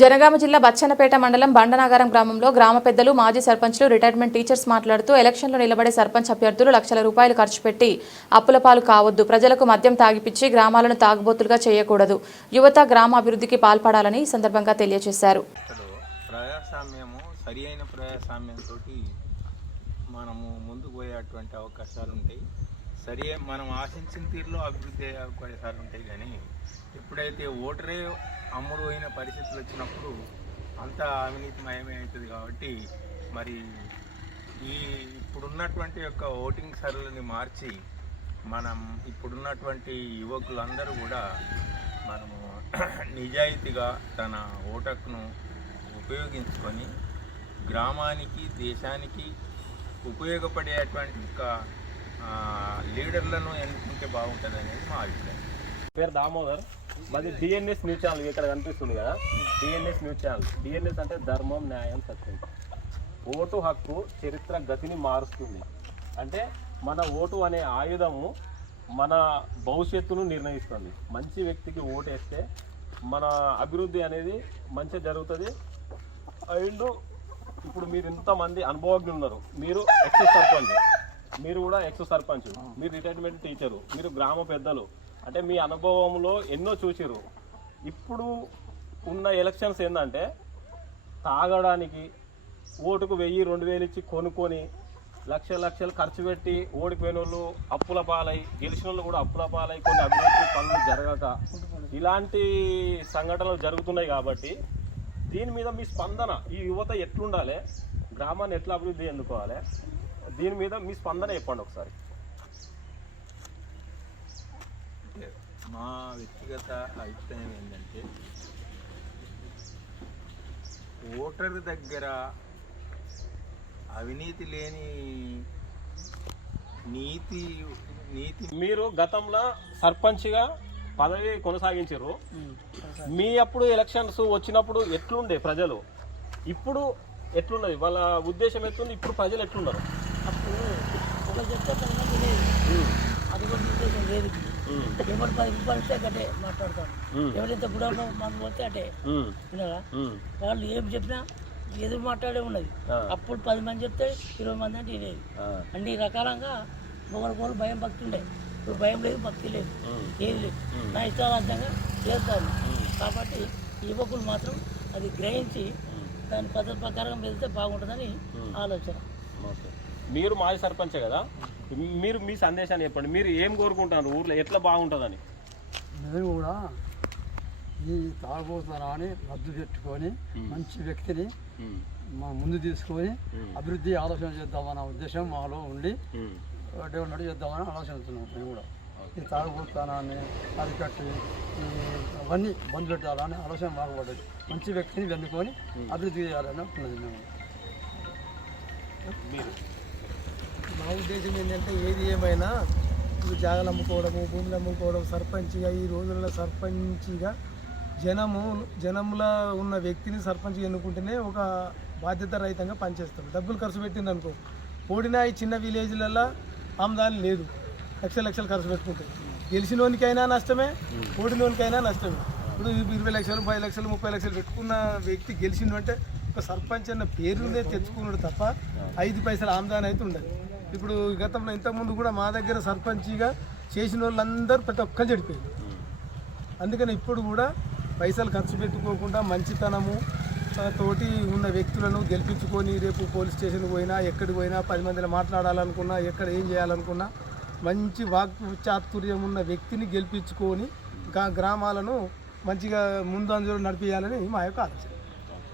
జనగామ జిల్లా బచ్చన్నపేట మండలం బండనాగారం గ్రామంలో గ్రామ పెద్దలు మాజీ సర్పంచ్లు రిటైర్మెంట్ టీచర్స్ మాట్లాడుతూ ఎలక్షన్లో నిలబడే సర్పంచ్ అభ్యర్థులు లక్షల రూపాయలు ఖర్చు పెట్టి అప్పుల పాలు కావద్దు. ప్రజలకు మద్యం తాగిపిచ్చి గ్రామాలను తాగుబోతులుగా చేయకూడదు. యువత గ్రామ అభివృద్ధికి పాల్పడాలని ఈ సందర్భంగా తెలియజేశారు. సరి అయిన ప్రజాస్వామ్యంతో మనము ముందుకు పోయేటువంటి అవకాశాలు ఉంటాయి సరే మనం ఆశించిన తీరులో అభివృద్ధి అయ్యే అవకాశాలు ఉంటాయి కానీ ఎప్పుడైతే ఓటరే అమ్ముడు అయిన పరిస్థితులు వచ్చినప్పుడు అంతా అవినీతిమయమే అవుతుంది కాబట్టి మరి ఈ ఇప్పుడున్నటువంటి యొక్క ఓటింగ్ సరళిని మార్చి మనం ఇప్పుడున్నటువంటి యువకులందరూ కూడా మనము నిజాయితీగా తన ఓటక్ను ఉపయోగించుకొని గ్రామానికి దేశానికి ఉపయోగపడేటువంటి ఒక లీడర్లను ఎన్నుకుంటే బాగుంటుంది అనేది మా అభిప్రాయం. పేరు దామోదర్. మాది డిఎన్ఎస్ న్యూస్ ఛానల్ ఇక్కడ కనిపిస్తుంది కదా. DNS news channel. డిఎన్ఎస్ అంటే ధర్మం న్యాయం సత్యం. ఓటు హక్కు చరిత్ర గతిని మారుస్తుంది. అంటే మన ఓటు అనే ఆయుధము మన భవిష్యత్తును నిర్ణయిస్తుంది. మంచి వ్యక్తికి ఓటు వేస్తే మన అభివృద్ధి అనేది మంచిగా జరుగుతుంది. అండ్ ఇప్పుడు మీరు ఇంతమంది అనుభవజ్ఞులు ఉన్నారు. మీరు ఎక్సెస్ సర్పంచ్ మీరు కూడా ఎక్స్ సర్పంచ్ మీరు రిటైర్మెంట్ టీచరు మీరు గ్రామ పెద్దలు. అంటే మీ అనుభవంలో ఎన్నో చూసిరు ఇప్పుడు ఉన్న ఎలక్షన్స్ ఏంటంటే తాగడానికి ఓటుకు వెయ్యి రెండు వేలు ఇచ్చి కొనుక్కొని లక్ష లక్షలు ఖర్చు పెట్టి ఓడిపోయిన వాళ్ళు అప్పుల పాలై గెలిచిన వాళ్ళు కూడా అప్పుల పాలై కొన్ని అభివృద్ధి పనులు జరగక ఇలాంటి సంఘటనలు జరుగుతున్నాయి కాబట్టి దీని మీద మీ స్పందన ఈ యువత ఎట్లుండాలి? గ్రామాన్ని ఎట్లా అభివృద్ధి ఎందుకోవాలి దీని మీద మీ స్పందన చెప్పండి ఒకసారి. మా వ్యక్తిగత అభిప్రాయం ఏంటంటే ఓటర్ దగ్గర అవినీతి లేని నీతి నీతి మీరు గతంలో సర్పంచ్గా పదవి కొనసాగించారు. మీ అప్పుడు ఎలక్షన్స్ వచ్చినప్పుడు ఎట్లుండే ప్రజలు? ఇప్పుడు ఎట్లున్నది వాళ్ళ ఉద్దేశం ఎట్లుంది? ఇప్పుడు ప్రజలు ఎట్లున్నారు? అప్పుడు చెప్తే లేదు అది కూడా ఉద్దేశం లేదు. ఎవరు పది రూపాయలు ఇస్తే అటే. మాట్లాడతారు ఎవరైతే గుడాలో మంది పోతే అటే వాళ్ళు ఏం చెప్పినా ఎదురు మాట్లాడే ఉన్నది. అప్పుడు పది మంది చెప్తే ఇరవై మంది అంటే లేదు ఆ, అన్ని రకాలంగా ఒకరికొకరు భయం భక్తి ఉండే. ఇప్పుడు భయం లేదు భక్తి లేదు. ఏది లేదు. నా ఇష్టారాజ్యంగా చేస్తాను కాబట్టి యువకులు మాత్రం అది గ్రహించి దాని పద్ధతి ప్రకారం వెళ్తే బాగుంటుందని ఆలోచన. ఓకే. మీరు మాజీ సర్పంచే కదా? మీరు మీ సందేశాన్ని చెప్పండి. మీరు ఏం కోరుకుంటున్నారు ఊర్లో ఎట్లా బాగుంటుందని. మేము కూడా ఈ తాగుబోతున్నారని రద్దు పెట్టుకొని మంచి వ్యక్తిని మా ముందు తీసుకొని అభివృద్ధి ఆలోచన చేద్దామన్న ఉద్దేశం మాలో ఉండి ఉమ్, డెవలప్ చేద్దామని ఆలోచిస్తున్నాం మేము కూడా. ఈ తాగుబోతానాన్ని అరికట్టి ఈ అవన్నీ బంద్ పెట్టాలని ఆలోచన మాకు పడ్డది. మంచి వ్యక్తిని వెన్నుకొని అభివృద్ధి చేయాలని ఉన్నది మేము. మీరు. మా ఉద్దేశం ఏంటంటే ఏది ఏమైనా ఇప్పుడు జాగాలు అమ్ముకోవడము భూములు అమ్ముకోవడం సర్పంచ్గా ఈ రోజుల్లో సర్పంచ్గా జనము జనంలో ఉన్న వ్యక్తిని సర్పంచ్ ఎన్నుకుంటేనే ఒక బాధ్యత రహితంగా పనిచేస్తాం డబ్బులు ఖర్చు పెట్టింది అనుకో ఓడినా ఈ చిన్న విలేజ్లలో ఆమ్దాని లేదు. లక్ష లక్షలు ఖర్చు పెట్టుకుంటాయి గెలిచినోనికైనా నష్టమే ఓడినోనికైనా నష్టమే. ఇప్పుడు ఇరవై లక్షలు పది లక్షలు ముప్పై లక్షలు పెట్టుకున్న వ్యక్తి గెలిచిండు ఒక సర్పంచ్ అన్న పేరునే తెచ్చుకున్నాడు తప్ప ఐదు పైసలు ఆమ్దాని అయితే ఉండదు. ఇప్పుడు గతంలో ఇంతకుముందు కూడా మా దగ్గర సర్పంచిగా చేసిన వాళ్ళందరూ ప్రతి ఒక్కరు చెడిపోయారు. అందుకని ఇప్పుడు కూడా పైసలు ఖర్చు పెట్టుకోకుండా మంచితనము తోటి ఉన్న వ్యక్తులను గెలిపించుకొని రేపు పోలీస్ స్టేషన్కి పోయినా ఎక్కడికి పోయినా పది మందిలో మాట్లాడాలనుకున్నా ఎక్కడ ఏం చేయాలనుకున్నా మంచి వాక్ చాతుర్యం ఉన్న వ్యక్తిని గెలిపించుకొని గ్రామాలను మంచిగా ముందంజలో నడిపించాలని మా యొక్క ఆలోచన.